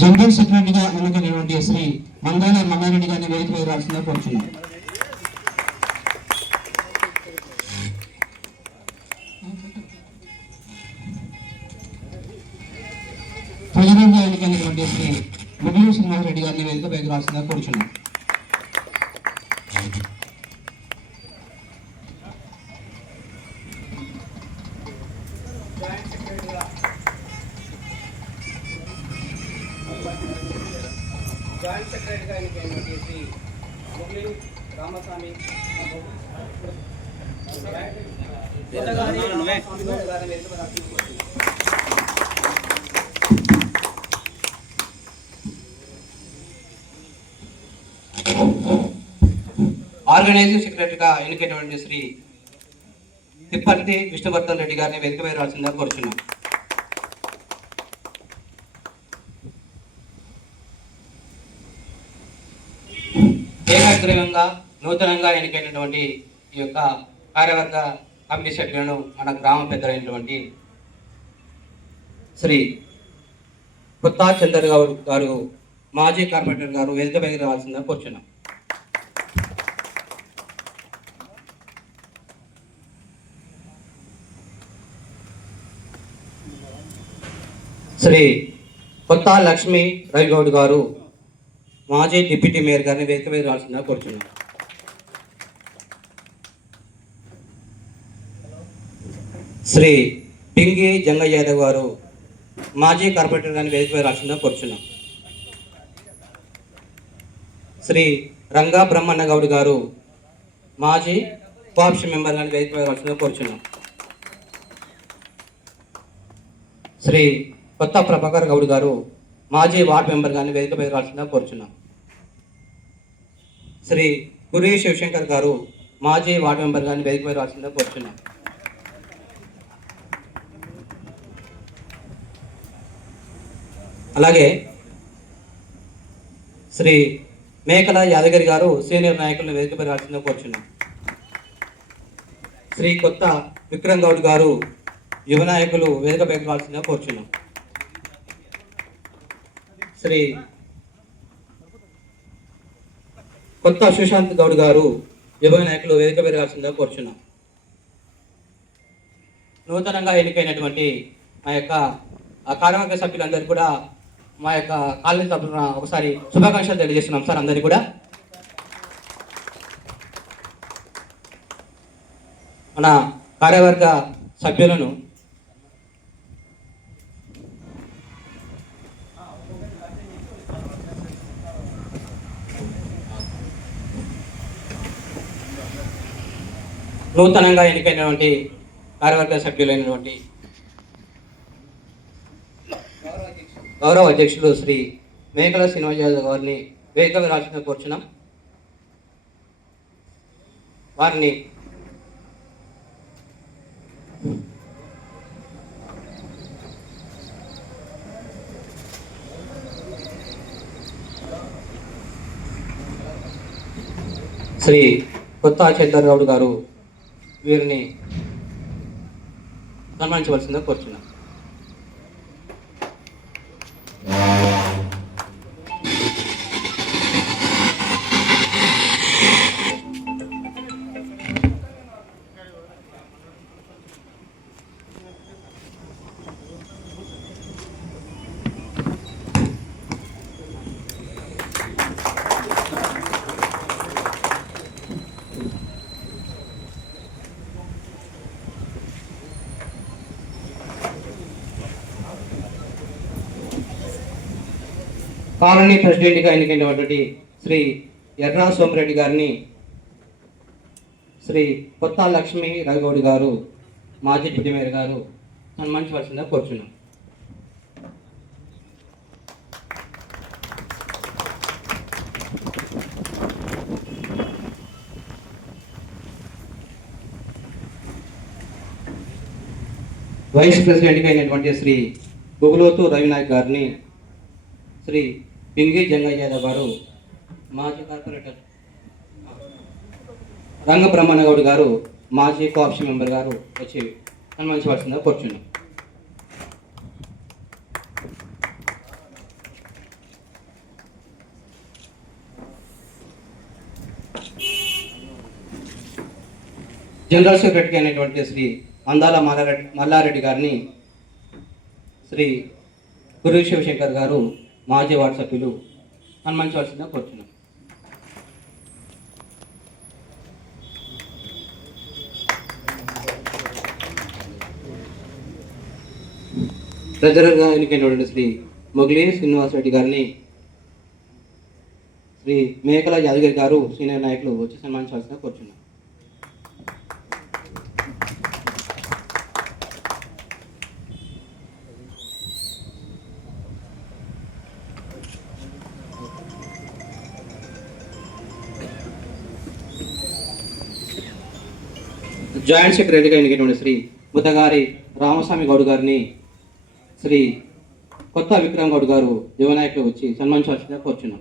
General సెక్రటరీగా ఎన్నికైనటువంటి శ్రీ మందాల మల్లారెడ్డి గారిని వేదిక మీద రావాల్సిందిగా కోరుచున్నాం. ట్రెజరర్గా ఎన్నికైనటువంటి శ్రీ ముగ్గురు శ్రీనివాసరెడ్డి గారిని వేదిక మీద రావాల్సిందిగా కోరుచున్నాం. జాయింట్ సెక్రటరీగా ఎన్నికైనటువంటి శ్రీ ముగ్గురు రామస్వామి ఆర్గనైజింగ్ సెక్రటరీగా ఎన్నికైనటువంటి శ్రీ తిప్పర్తి విష్ణువర్ధన్ రెడ్డి గారిని వేదిక మీద రావాల్సిందిగా కోరుచున్నాం. ఏకాగ్రయంగా నూతనంగా ఎన్నికైనటువంటి ఈ యొక్క కార్యవర్గ కమిటీ సభ్యులను మన గ్రామ పెద్దలైనటువంటి శ్రీ కొత్తా చందర్ గౌడ్ గారు మాజీ కార్పొరేటర్ గారు వేదిక మీద రావాల్సిందిగా కోరుచున్నాం. శ్రీ కొత్తా లక్ష్మీ రవిగౌడ్ గారు మాజీ డిప్యూటీ మేయర్ గారిని వేదిక మీద రావాల్సిందిగా కోరుచున్నాం. శ్రీ పింగి జంగయ్య యాదవ్ గారు మాజీ కార్పొరేటర్ గారిని వేదిక మీద రావాల్సిందిగా కోరుచున్నాం. శ్రీ రంగా బ్రహ్మన్న గౌడ్ గారు మాజీ కోఆప్షన్ మెంబర్ గారిని వేదిక మీద రావాల్సిందిగా కోరుచున్నాం. శ్రీ కొత్త ప్రభాకర్ గౌడ్ గారు మాజీ వార్డ్ మెంబర్ గారిని వేదిక మీద రావాల్సిందిగా కోరుచున్నాం. శ్రీ గురి శివశంకర్ గారు మాజీ వార్డు మెంబర్ గారిని వేదిక మీద రావాల్సిందిగా కోరుచున్నాం. అలాగే శ్రీ మేకల యాదగిరి గారు సీనియర్ నాయకులను వేదిక మీద రావాల్సిందిగా కోరుచున్నాం. శ్రీ కొత్త విక్రమ్ గౌడ్ గారు యువ నాయకులు వేదిక మీద రావాల్సిందిగా కోరుచున్నాం. శ్రీ కొత్త సుశాంత్ గౌడ్ గారు యువ నాయకులు వేదిక మీద రావాల్సిందిగా కోరుచున్నాం. నూతనంగా ఎన్నికైనటువంటి మా యొక్క కార్యవర్గ సభ్యులందరూ కూడా మా యొక్క కాలనీ తరఫున ఒకసారి శుభాకాంక్షలు తెలియజేస్తున్నాం సార్. అందరికీ కూడా మన కార్యవర్గ సభ్యులను నూతనంగా ఎన్నికైనటువంటి కార్యవర్గ సభ్యులైనటువంటి గౌరవ అధ్యక్షులు శ్రీ మేకల శ్రీనివాస్ యాదవ్ గారిని వేదిక మీద రావాల్సిందిగా కోరుచున్నాం. వారిని శ్రీ కొత్త చందర్ గౌడ్ గారు వీరిని సన్మానించవలసిందిగా కోరుచున్నాం. కాలనీ ప్రెసిడెంట్గా ఎన్నికైనటువంటి శ్రీ ఎర్రా సోమిరెడ్డి గారిని శ్రీ కొత్త లక్ష్మీ రవిగౌడ్ గారు మాజీ డిప్యూటీ మేయర్ గారు సన్మానించవలసిందిగా కోరుచున్నాం. వైస్ ప్రెసిడెంట్గా అయినటువంటి శ్రీ గుగులోతు రవినాయక్ గారిని శ్రీ పింగి జంగయ్య యాదవ్ గారు మాజీ కార్పొరేటర్ రంగ బ్రహ్మణ గౌడ్ గారు మాజీ కోఆప్షన్ మెంబర్ గారు వచ్చి సన్మానించవలసిందిగా కోరుచున్నాం. జనరల్ సెక్రటరీ అయినటువంటి శ్రీ అందాల మల్లారెడ్డి గారిని శ్రీ గురు శివశంకర్ గారు మాజీ వార్డు సభ్యులు సన్మానించవలసిందిగా కోరుతున్నాం. ట్రెజరర్గా ఎన్నికైనటువంటి శ్రీ మొగిలి శ్రీనివాసరెడ్డి గారిని శ్రీ మేకల యాదగిరి గారు సీనియర్ నాయకులు వచ్చి సన్మానించవలసిందిగా కోరుచున్నాం. జాయింట్ సెక్రటరీగా ఎన్నికైనటువంటి శ్రీ బుద్ధగారి రామస్వామి గౌడ్ గారిని శ్రీ కొత్త విక్రమ్ గౌడ్ గారు యువ నాయకులు వచ్చి సన్మానించవలసిందిగా కోరుచున్నాం.